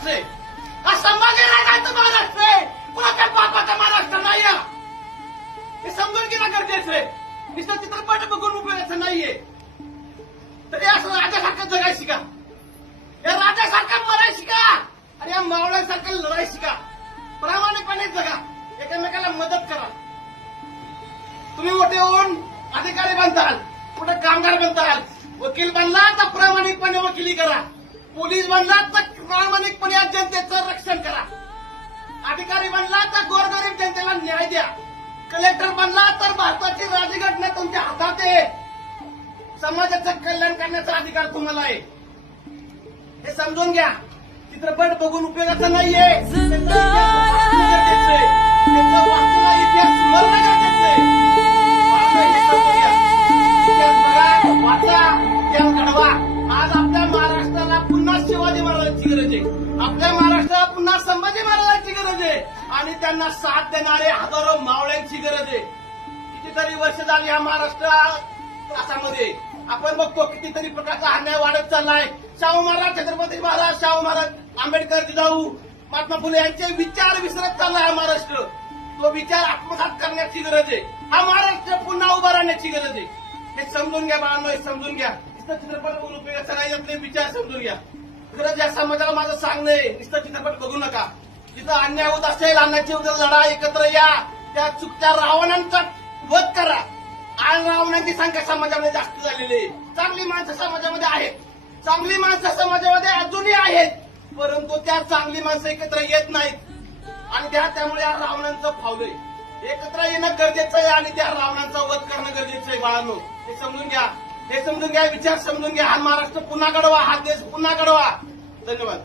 महाराष्ट्र आहे. हा संभाजी राजांचा महाराष्ट्र आहे, कुणाच्या बापाचा महाराष्ट्र नाही. हे समजून घेणं गरजेचं आहे. नुसतं चित्रपट बघून उपयोगाचं नाहीये. तर या राजासारखं जगायची का, या राजासारखं मरायची का, आणि या मावळ्यासारखं लढायची का. प्रामाणिकपणे जगा, एकमेकाला मदत करा. तुम्ही मोठे होऊन अधिकारी बनताल, कुठे कामगार बनताल, वकील बनला तर प्रामाणिकपणे वकिली करा, पोलीस बनला तर प्रामाणिकपणे या जनतेचं रक्षण करा, अधिकारी बनला तर गोरगरीब जनतेला न्याय द्या, कलेक्टर बनला तर भारताची राज्यघटना तुमच्या हातात आहे. समाजाचं कल्याण करण्याचा अधिकार तुम्हाला आहे. हे समजून घ्या. चित्रपट बघून उपयोगाचं नाहीये. त्यांचा वाचलेला इतिहास स्मरण गरजेचं आहे. इतिहास बघा, वाचा, इतिहास घडवा. आज आपल्या महाराष्ट्राला पुन्हा शिवाजी महाराजांची गरज आहे. आपल्या महाराष्ट्राला पुन्हा संभाजी महाराजांची गरज आहे. आणि त्यांना साथ देणारे हजारो मावळ्यांची गरज आहे. कितीतरी वर्ष झाली या महाराष्ट्रामध्ये आपण बघतो कितीतरी प्रकारचा अन्याय वाढत चाललाय. शाहू महाराज, छत्रपती महाराज, शाहू महाराज, आंबेडकर, जिजाऊ, महात्मा फुले यांचे विचार विसरत चाललाय हा महाराष्ट्र. तो विचार आत्मसात करण्याची गरज आहे. हा महाराष्ट्र पुन्हा उभा राहण्याची गरज आहे. हे समजून घ्या बाळांनो, हे समजून घ्या. नुसतं चित्रपट बघून उपयोगाचा नाही, आपले विचार समजून घ्या. खरंच या समाजाला माझं सांगणं आहे, नुसतं चित्रपट बघू नका. जिथं अन्याय होत असेल, अन्यायाची लढा, एकत्र या. त्या चुकत्या रावणांचा वध करा. आज रावणांची संख्या समाजामध्ये जास्त झालेली आहे. चांगली माणसं समाजामध्ये आहेत, चांगली माणसं समाजामध्ये अजूनही आहेत, परंतु त्या चांगली माणसं एकत्र येत नाहीत. आणि त्यामुळे या रावणांचं फावलंय. एकत्र येणं गरजेचं आहे आणि त्या रावणांचा वध करणं गरजेचं आहे बाळांनो. हे समजून घ्या, हे समजून घ्या, विचार समजून घ्या. हा महाराष्ट्र पुन्हा घडवा, हा देश पुन्हा घडवा. धन्यवाद.